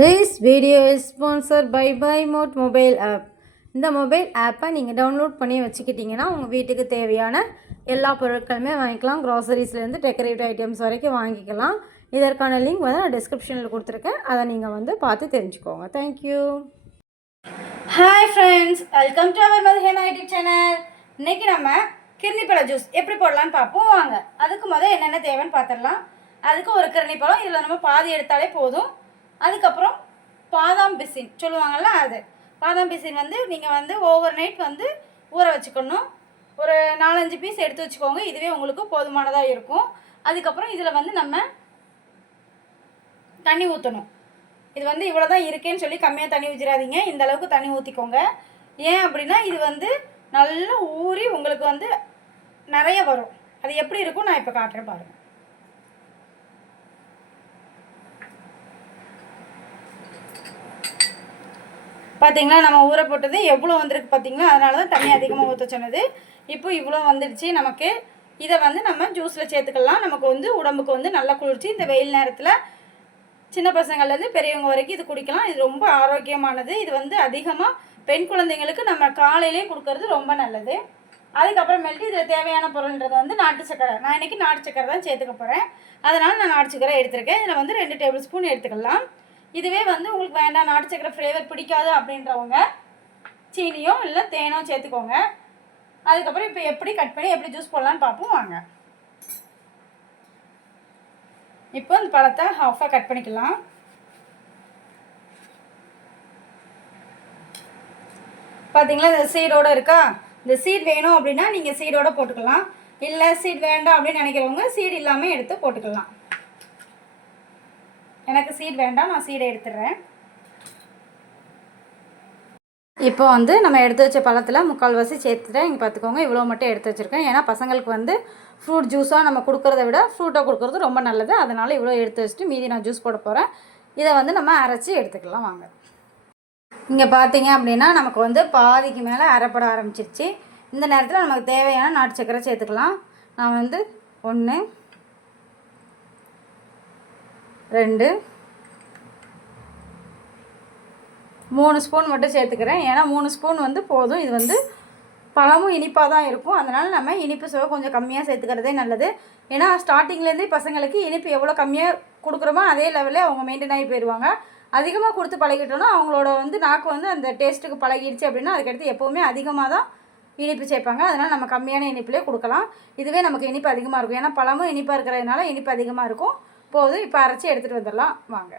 This video is sponsor by by mod mobile app இந்த mobile ஆப்பை நீங்கள் download பண்ணி வச்சுக்கிட்டிங்கன்னா உங்கள் வீட்டுக்கு தேவையான எல்லா பொருட்களுமே வாங்கிக்கலாம். க்ராசரிஸ்லேருந்து டெக்கரேட்டிவ் ஐட்டம்ஸ் வரைக்கும் வாங்கிக்கலாம். இதற்கான லிங்க் வந்து நான் டிஸ்கிரிப்ஷனில் கொடுத்துருக்கேன். அதை நீங்கள் வந்து பார்த்து தெரிஞ்சுக்கோங்க. Thank you hi friends welcome to our Madhuhema YouTube channel இன்றைக்கி நம்ம கிருணிப்பழ ஜூஸ் எப்படி போடலான்னு பார்ப்போம். வாங்க. அதுக்கு முதல் என்னென்ன தேவைன்னு பார்த்துடலாம். அதுக்கு ஒரு கிருணிப்பழம் இதில் நம்ம பாதி எடுத்தாலே போதும். அதுக்கப்புறம் பாதாம் பிசின் சொல்லுவாங்கள்ல அது. பாதாம் பிசின் வந்து நீங்கள் வந்து ஓவர் நைட் வந்து ஊற வச்சுக்கணும். ஒரு நாலஞ்சு பீஸ் எடுத்து வச்சுக்கோங்க. இதுவே உங்களுக்கு போதுமானதாக இருக்கும். அதுக்கப்புறம் இதில் வந்து நம்ம தண்ணி ஊற்றணும் இது வந்து இவ்வளோ தான் இருக்கேன்னு சொல்லி கம்மியாக தண்ணி ஊற்றிடாதீங்க இந்த அளவுக்கு தண்ணி ஊற்றிக்கோங்க ஏன் அப்படின்னா இது வந்து நல்லா ஊறி உங்களுக்கு வந்து நிறைய வரும். அது எப்படி இருக்கும் நான் இப்போ காட்டுறேன் பாருங்கள் பார்த்தீங்களா நம்ம ஊற போட்டது எவ்வளோ வந்திருக்கு பார்த்தீங்களா அதனால தான் தண்ணி அதிகமாக ஊற்ற சொன்னது. இப்போ இவ்வளோ வந்துடுச்சு நமக்கு. இதை வந்து நம்ம ஜூஸில் சேர்த்துக்கலாம். நமக்கு வந்து உடம்புக்கு வந்து நல்லா குளிர்ச்சி. இந்த வெயில் நேரத்தில் சின்ன பசங்கள்லேருந்து பெரியவங்க வரைக்கும் இது குடிக்கலாம். இது ரொம்ப ஆரோக்கியமானது. இது வந்து அதிகமாக பெண் குழந்தைங்களுக்கு நம்ம காலையிலே கொடுக்கறது ரொம்ப நல்லது. அதுக்கப்புறமேல்ட்டு இதில் தேவையான பொருள்ன்றது வந்து நாட்டு சக்கரை. நான் இன்றைக்கி நாட்டு சக்கரை தான் சேர்த்துக்க போகிறேன் அதனால் நான் நாட்டு சக்கரை எடுத்திருக்கேன். இதில் வந்து ரெண்டு டேபிள் ஸ்பூன் எடுத்துக்கலாம். இதுவே வந்து உங்களுக்கு வேண்டாம் நாட்டு சக்கரை ஃப்ளேவர் பிடிக்காது அப்படின்றவங்க சீனியோ இல்லை தேனோ சேர்த்துக்கோங்க. அதுக்கப்புறம் இப்போ எப்படி கட் பண்ணி எப்படி ஜூஸ் போடலான்னு பார்ப்போம் வாங்க. இப்போ இந்த பழத்தை ஹாஃபாக கட் பண்ணிக்கலாம். பார்த்தீங்களா இந்த சீடோடு இருக்கா? இந்த சீட் வேணும் அப்படின்னா நீங்கள் சீடோடு போட்டுக்கலாம். இல்லை சீட் வேண்டாம் அப்படின்னு நினைக்கிறவங்க சீட் இல்லாமல் எடுத்து போட்டுக்கலாம். எனக்கு சீட் வேண்டாம் நான் சீடை எடுத்துடுறேன். இப்போ வந்து நம்ம எடுத்து வச்ச பழத்தில் முக்கால்வாசி சேர்த்துட்டேன். இங்கே பார்த்துக்கோங்க இவ்வளோ மட்டும் எடுத்து வச்சுருக்கேன். ஏன்னா பசங்களுக்கு வந்து ஃப்ரூட் ஜூஸாக நம்ம கொடுக்குறத விட ஃப்ரூட்டாக கொடுக்குறது ரொம்ப நல்லது. அதனால் இவ்வளோ எடுத்து வச்சுட்டு மீதி நான் ஜூஸ் போட போகிறேன் இதை வந்து நம்ம அரைச்சி எடுத்துக்கலாம் வாங்க. இங்கே பார்த்தீங்க அப்படின்னா நமக்கு வந்து பாதிக்கு மேலே அரைப்பட ஆரம்பிச்சிருச்சு. இந்த நேரத்தில் நமக்கு தேவையான நாட்டு சக்கரை சேர்த்துக்கலாம். நான் வந்து ஒன்று ரெண்டு. மூணு ஸ்பூன் மட்டும் சேர்த்துக்கிறேன். ஏன்னா மூணு ஸ்பூன் வந்து போதும். இது வந்து பழமும் இனிப்பாக தான் இருக்கும். அதனால் நம்ம இனிப்பு சுவை கொஞ்சம் கம்மியாக சேர்த்துக்கிறதே நல்லது. ஏன்னா ஸ்டார்டிங்லேருந்தே பசங்களுக்கு இனிப்பு எவ்வளோ கம்மியாக கொடுக்குறோமோ அதே லெவலில் அவங்க மெயின்டைன் ஆகி போயிடுவாங்க அதிகமாக கொடுத்து பழகிட்டோன்னா அவங்களோட வந்து நாக்கு வந்து அந்த டேஸ்ட்டுக்கு பழகிடுச்சு அப்படின்னா அதுக்கடுத்து எப்போவுமே அதிகமாக தான் இனிப்பு சேர்ப்பாங்க. அதனால் நம்ம கம்மியான இனிப்புலேயே கொடுக்கலாம். இதுவே நமக்கு இனிப்பு அதிகமாக இருக்கும். ஏன்னா பழமும் இனிப்பாக இருக்கிறதுனால இனிப்பு அதிகமாக இருக்கும். போதும் இப்போ அரைச்சி எடுத்துகிட்டு வந்துடலாம். வாங்க.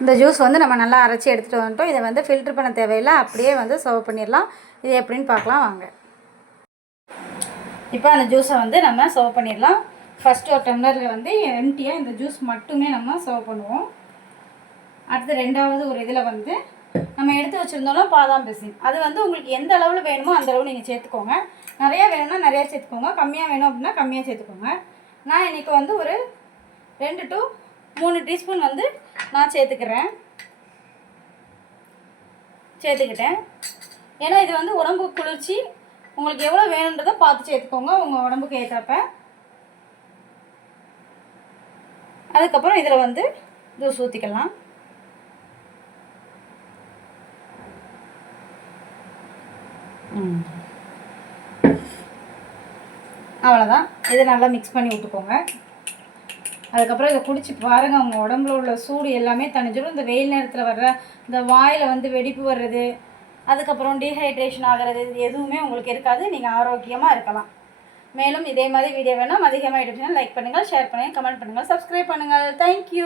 இந்த ஜூஸ் வந்து நம்ம நல்லா அரைச்சி எடுத்துகிட்டு வந்துட்டோம். இதை வந்து ஃபில்ட்ரு பண்ண தேவையில்லை. அப்படியே வந்து சர்வ் பண்ணிடலாம். இது எப்படின்னு பார்க்கலாம். வாங்க. இப்போ அந்த ஜூஸை வந்து நம்ம சர்வ் பண்ணிடலாம். ஃபஸ்ட்டு ஒரு டம்ளரில் வந்து எம்டியாக இந்த ஜூஸ் மட்டுமே நம்ம சர்வ் பண்ணுவோம். அடுத்து ரெண்டாவது ஒரு இதில் வந்து நம்ம எடுத்து வச்சுருந்தோம்னா பாதாம் பிசின். அது வந்து உங்களுக்கு எந்த அளவில் வேணுமோ அந்த அளவு நீங்கள் சேர்த்துக்கோங்க. நிறையா வேணும்னா நிறையா சேர்த்துக்கோங்க. கம்மியாக வேணும் அப்படின்னா கம்மியாக சேர்த்துக்கோங்க. நான் இன்றைக்கி வந்து ஒரு ரெண்டு டு மூணு டீஸ்பூன் வந்து நான் சேர்த்துக்கிறேன். சேர்த்துக்கிட்டேன். ஏன்னா இது வந்து உடம்பு குளிர்ச்சி. உங்களுக்கு எவ்வளோ வேணுன்றதை பார்த்து சேர்த்துக்கோங்க. உங்கள் உடம்புக்கு ஏற்றப்ப அதுக்கப்புறம் இதில் வந்து ஜூஸ் ஊற்றிக்கலாம் அவ்வளோதான் இதை நல்லா மிக்ஸ் பண்ணி விட்டுக்கோங்க. அதுக்கப்புறம் இதை குடிச்சு பாருங்கள் உங்கள் உடம்புல உள்ள சூடு எல்லாமே தனிஞ்சிடும் இந்த வெயில் நேரத்தில் வர்ற இந்த வாயில் வந்து வெடிப்பு வர்றது அதுக்கப்புறம் டீஹைட்ரேஷன் ஆகிறது இது எதுவுமே உங்களுக்கு இருக்காது. நீங்கள் ஆரோக்கியமாக இருக்கலாம். மேலும் இதே மாதிரி வீடியோ வேணால் அதிகமாக யூடியூப் லைக் பண்ணுங்கள் ஷேர் பண்ணுங்கள் கமெண்ட் பண்ணுங்கள் சப்ஸ்கிரைப் பண்ணுங்கள். Thank you